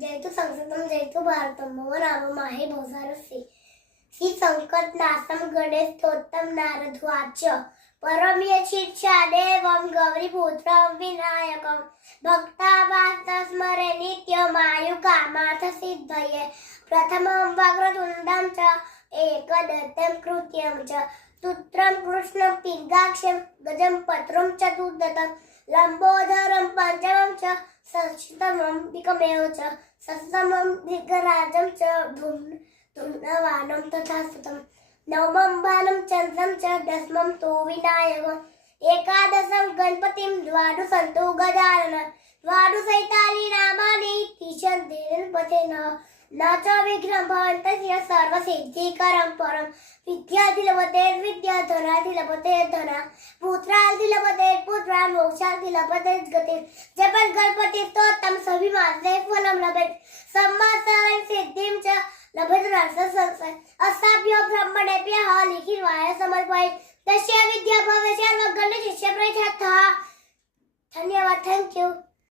जयतु संस्कृतं जयतु भारतं मम नाम माहे भवसारस्य श्री संकटनाशं गणेशोत्तम नारदवाच परमयशिक्षा देवं गौरीपुत्रं विनायकं भक्तावास्तस्मरे नित्यमायुकामार्थसिद्धये प्रथमं वक्रतुण्डं च एकदन्तं कृत्यं च सूत्रं कृष्णं पिङ्गाक्षं गजं पत्रं चतुर्दतं लम्बोदरं पञ्चमं च षष्ठमं दिक्कमेव च सप्तमं दिग्गराजं च धूम्रवानं तथा सुतं नवमं बालं चन्द्रं च दशमं तु विनायकम् एकादशं गणपतिं द्वादशं तु गजाननं द्वादशैतानि नामानि तिष्ठन्ति गणपतेन न च विघ्नं भवन्तस्य सर्वसिद्धिकरं परं विद्याधिलपतेर्विद्याधनाधिलपतेर्धन पुत्राधिलपतेर्पुत्रा मोक्षाधिलपतेर्गतिं जपन् गणपतिस्तोत्रं सभिमासे फलं लभेत् सम्मासारं सिद्धिं च लभेत् रससंसार अस्ताभ्यो ब्रह्मणेभ्यः लिखितवाय समर्पयेत् तस्य विद्या भवेत् सर्वगणशिष्य प्रयच्छतः धन्यवाद थैंक यू।